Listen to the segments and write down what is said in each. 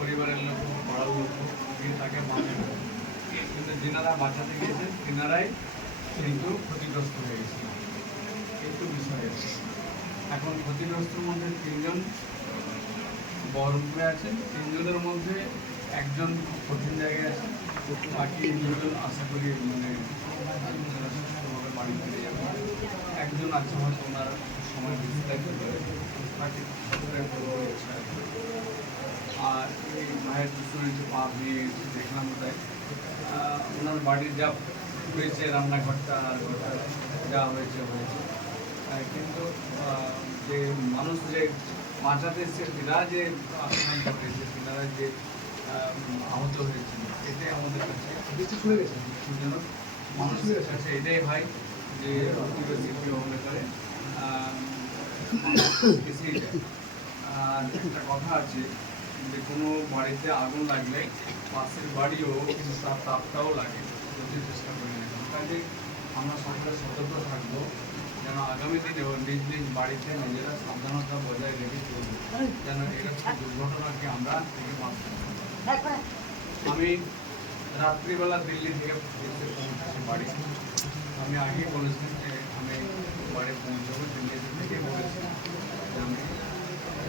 পরিবারের লোক পড়ার লোক তিনি তাকে বাঁচেন কিন্তু যেনারা বাঁচাতে গিয়েছেন তেনারাই কিন্তু ক্ষতিগ্রস্ত হয়ে গেছে। কিন্তু বিষয় আছে। এখন ক্ষতিগ্রস্তের মধ্যে তিনজন বহরমপুরে আছেন তিনজনের মধ্যে একজন কঠিন জায়গায় আছেন বাকি দুজন আশা করি মানে বাড়ি ফিরে যাবে। একজন আছে হয়তো ওনার সময় বেশি পারে। বাকি আর এই মায়ের পা ভেঙে দেখলাম তাই ওনার বাড়ির যা হয়েছে রান্নাঘরটা আর ঘরটা যা হয়েছে হয়েছে। কিন্তু যে মানুষ যে বাঁচাতে এসছে তিনারা যে আক্রান্ত হয়েছে তিনারা যে আহত হয়েছেন এটাই আমাদের কাছে হয়ে গেছে? দুঃখজনক। মানুষের কাছে এটাই ভাই যে কেউ হলে পারে আর একটা কথা আছে যে কোনো বাড়িতে আগুন লাগলে পাশের বাড়িও কিন্তু তার তাপটাও লাগে, যদি চেষ্টা করি না কেন। কাজে আমরা সকলে সতর্ক থাকব, যেন আগামী দিনেও নিজ নিজ বাড়িতে নিজেরা সাবধানতা বজায় রেখে চলবো, যেন এরকম দুর্ঘটনাকে আমরা থেকে বাঁচতে পারি। আমি রাত্রিবেলা দিল্লি থেকে এসে পৌঁছেছি বাড়ি। আমি আগে বলেছিলাম যে আমি বাড়ি পৌঁছাবো দিল্লি থেকে বলেছি যে আমি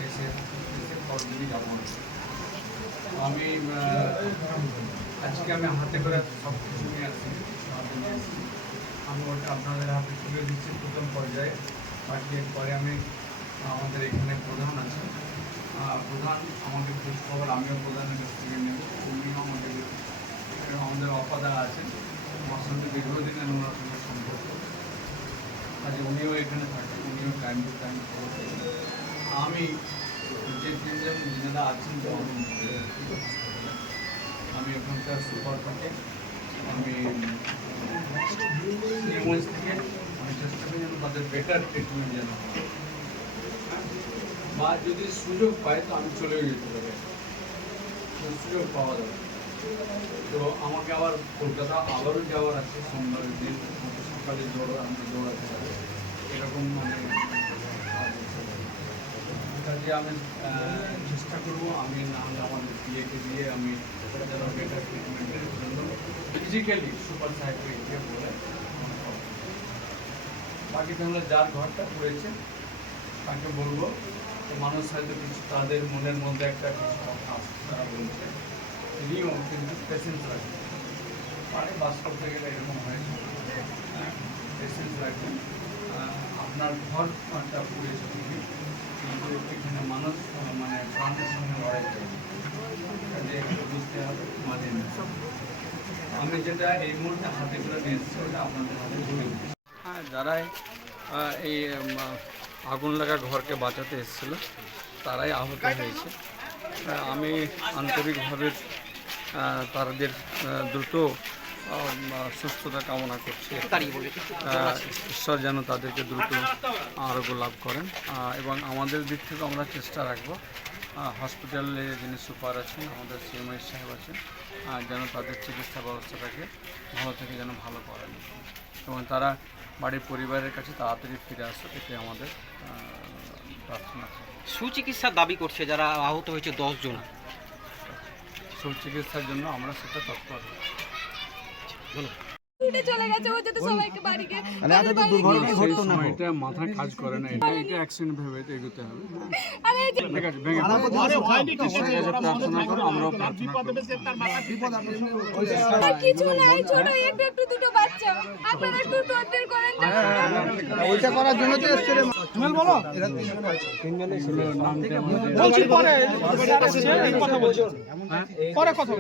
এসে পরদিনই যাব। আমি আজকে আমি হাতে করে সব কিছু নিয়ে আসছি। আমি ওটা আপনাদের হাতে তুলে দিচ্ছি প্রথম পর্যায়ে। বাকি পরে আমি আমাদের এখানে প্রধান আছে। প্রধান আমাকে খোঁজ খবর আমিও প্রধানের কাছ থেকে নেব। উনিও আমাদের আমাদের অপাদা আছেন। আমার দীর্ঘদিনের ওনার সঙ্গে সম্পর্ক। আজ উনিও এখানে থাকেন, উনিও টাইম টু টাইম খবর আমি যিনারা আছেন আমি ওখানকার সুপার থেকে আমি থেকে আমি চেষ্টা করি যেন তাদের বেটার ট্রিটমেন্ট যেন হয়। বা যদি সুযোগ পায় তো আমি চলেও যেতে পারি সুযোগ পাওয়া যাবে তো আমাকে আবার কলকাতা আবারও যাওয়ার আছে সোমবারের দিন সকালে দৌড় আমাকে দৌড়াতে হবে এরকম মানে। কাজে আমি চেষ্টা করব আমি হলে আমাদের পিএকে দিয়ে আমি যেন বেটার ট্রিটমেন্টের জন্য ফিজিক্যালি সুপার সাহেবকে গিয়ে বলে আমি। বাকি তাহলে যার ঘরটা পড়েছে তাকে বলব তো মানুষ হয়তো কিছু তাদের মনের মধ্যে একটা কিছু কথা তারা বলছে তিনিও কিন্তু পেশেন্স রাখবেন মানে বাস করতে গেলে এরকম হয় পেশেন্স রাখবেন। আহ, আপনার ঘরটা পড়েছে ঠিকই। মানুষ মানে আমি যেটা এই মুহূর্তে হ্যাঁ যারাই এই আগুন লাগা ঘরকে বাঁচাতে এসেছিল, তারাই আহত হয়েছে। আমি আন্তরিকভাবে তাদের দ্রুত সুস্থতা কামনা করছি। ঈশ্বর যেন তাদেরকে দ্রুত আরোগ্য লাভ করেন। এবং আমাদের দিক থেকে আমরা চেষ্টা রাখব হসপিটালে যিনি সুপার আছেন আমাদের সিএমআই সাহেব আছেন যেন তাদের চিকিৎসা ব্যবস্থাটাকে ভালো থেকে যেন ভালো করেন। এবং তারা বাড়ির পরিবারের কাছে তাড়াতাড়ি ফিরে আসে এটাই আমাদের প্রার্থনা। সুচিকিৎসার দাবি করছে যারা আহত হয়েছে দশ জন সুচিকিৎসার জন্য আমরা সেটা তৎপর। হচ্ছি। উঠে চলে গেছে ও যাতে সবাইকে বাড়ি গিয়ে মানে এত তাদের তো বাড়ি দুর্ঘটনা ঘটতো না মাথা কাজ করে না এটা এটা অ্যাক্সিডেন্ট ভেবে এগোতে হবে আরে ঠিক আছে ভেঙে পড়ো। ঠিক আছে প্রার্থনা করো আমরাও প্রার্থনা করব বিপদ আপনি আর কিছু নাই ছোট একটু একটু দুটো বাচ্চা আপনারা একটু টোটেল করেন ওইটা করার জন্য তো এসছে রে তুমি বলো এরা এগুলোর নামটা বলছি পরে কথা বলছি পরে কথা